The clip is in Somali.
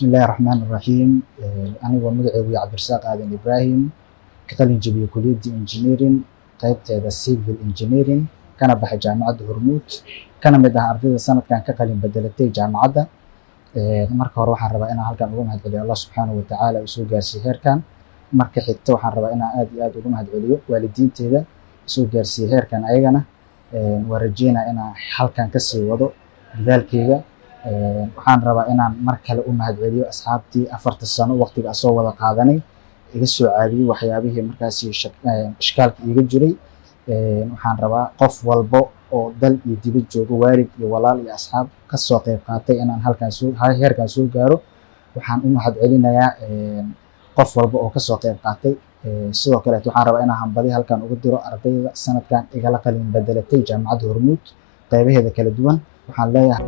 بسم الله الرحمن الرحيم. أنا ومدعي 𝗝PROFESOR 𝗝PROFESOR كقلين جبية كلية إنجينيرين قيبت هذا سيفل إنجينيرين كان بحي جامعة هرمود كان مدها أرضي السنة كان كقلين بدلتي جامعة marka hore waxaan rabaa inaan halkan uga mahadceliyo Allah subhanahu wa ta'ala soo gaarsiiyay heerkan marka xigta waxaan rabaa inaan aad iyo aad uga mahadceliyo waalidiinteeda soo gaarsiiyay heerkan ayagana waan rajeynaa inaan halkan ka sii wado dadaalkayga waxaan rabaa inaan mar kale u mahadceliyo asxaabtii 4 sano waqtiga soo wada qaadanay iga soo caawiyay waxyaabihii markaas ishkaalka iga jiray waxaan rabaa qof walbo oo dal iyo dibad joogo waalid iyo walaal iyo asxaab ka soo qayb qaatay inaan halkan heerkan soo gaaro waxaan u mahadcelinayaa qof walba oo ka soo qayb qaatay sidoo kale waxaan rabaa inaan hambali halkan ugu diro ardayda sanadkan igala qalin bedelatay jaamacadda Hormuud qaybaheeda kala duwan waxaan leeyahay